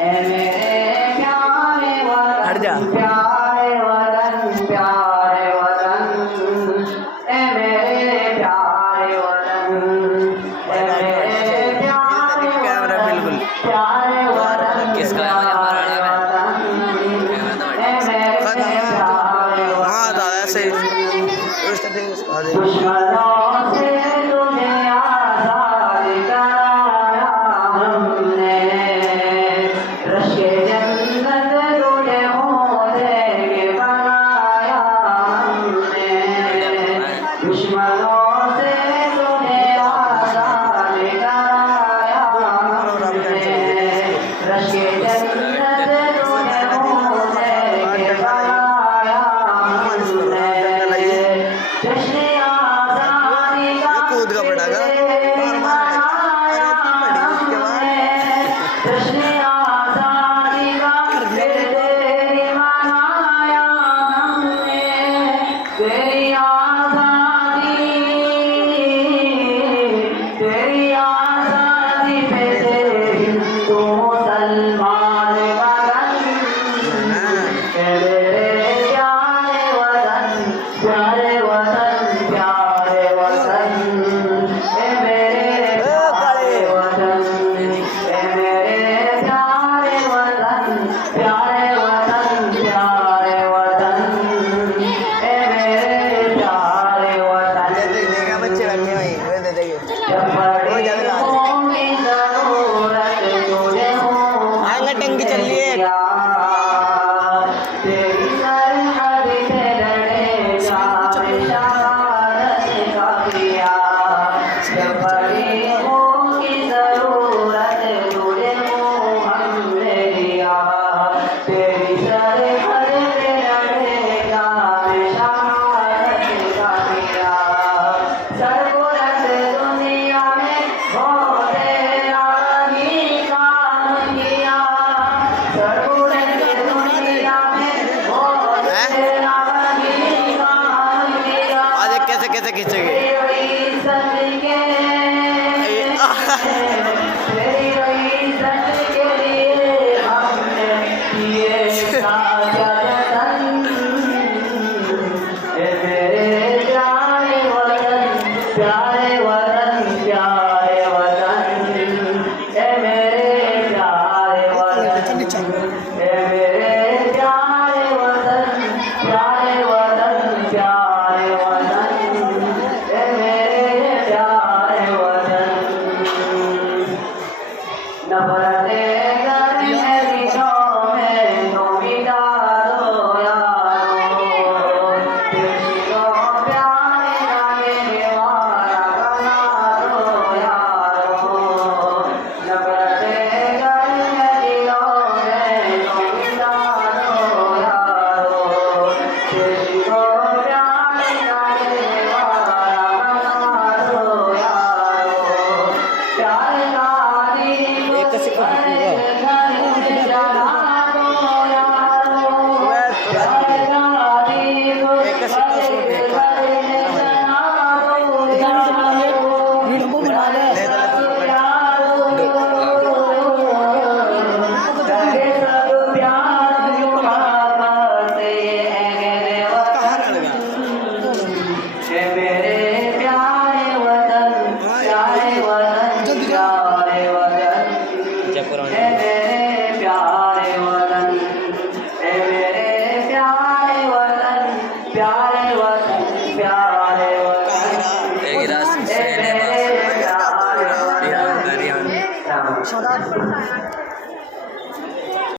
ए मेरे प्यारे वतन, हट जा। प्यारे वतन, प्यारे वतन, ए मेरे प्यारे वतन, ए मेरे प्यारे कैमरा बिल्कुल प्यारे वतन, किसका है? मुझे मारना है। हाँ दादा ऐसे दुश्मनों से तुझे आज़ाद कराया हमने, रश्के जन्नत तुझे होने के बनाया हमने, दुश्मनों से तुझे आज़ाद कराया हमने, रश्के जन्नत तुझे होने के बनाया हमने, जश्न आज़ादी का कूद का पड़ेगा जश्न आज़ादी का तेरी मनाया हमने, तेरी आज़ादी पे हिंदू मुसलमान बगन, मेरे प्यारे वतन, प्यारे वतन, प्यारे वतन, ए मेरे प्यारे वतन, ए मेरे प्यारे वतन, प्यारे वतन, प्यारे वतन, ए मेरे प्यारे वतन, देखा बच्चे बैठे वहीं वे दे देंगे जब बड़ी होगी ज़रूरत तुझे हो आएगा टंकी चल रही है तेरी सरहद पे लड़ेगा शहादत का पिया, जब बड़ी होगी ज़रूरत तुझे हो हमने लिया, तेरी सरहद पे लड़ेगा शहादत का पिया, सरगुरत दुनिया में हो तेरा ही काम किया, सरगुरत दुनिया में हो तेरा ही काम किया, आज कैसे कैसे खींचेंगे तेरी इज्जत के लिए हमने किए साजा जतन, ए मेरे प्यारे वतन, प्यारे वतन, प्यारे वतन, ए मेरे प्यारे वतन, ए मेरे प्यारे वतन, प्यारे वतन, प्यारे वतन, ए मेरे प्यारे वतन, नफरतें करने दिलों में तो मिटा दो यारो, तुझको प्यारे लगने वाला बना दो यारो, नफरतें करने दिलों में तो मिटा दो यारो, तुझको प्यारे लगने वाला बना दो यारो, प्यारे गाड़ी एक से को मेरे प्यारे वतन, प्यारे वतन, प्यारे वतन, ए मेरे प्यारे वतन, ए मेरे प्यारे वतन, प्यारे वतन, प्यारे वतन, एक गिलास ए मेरे प्यारे वतन। बिरयानी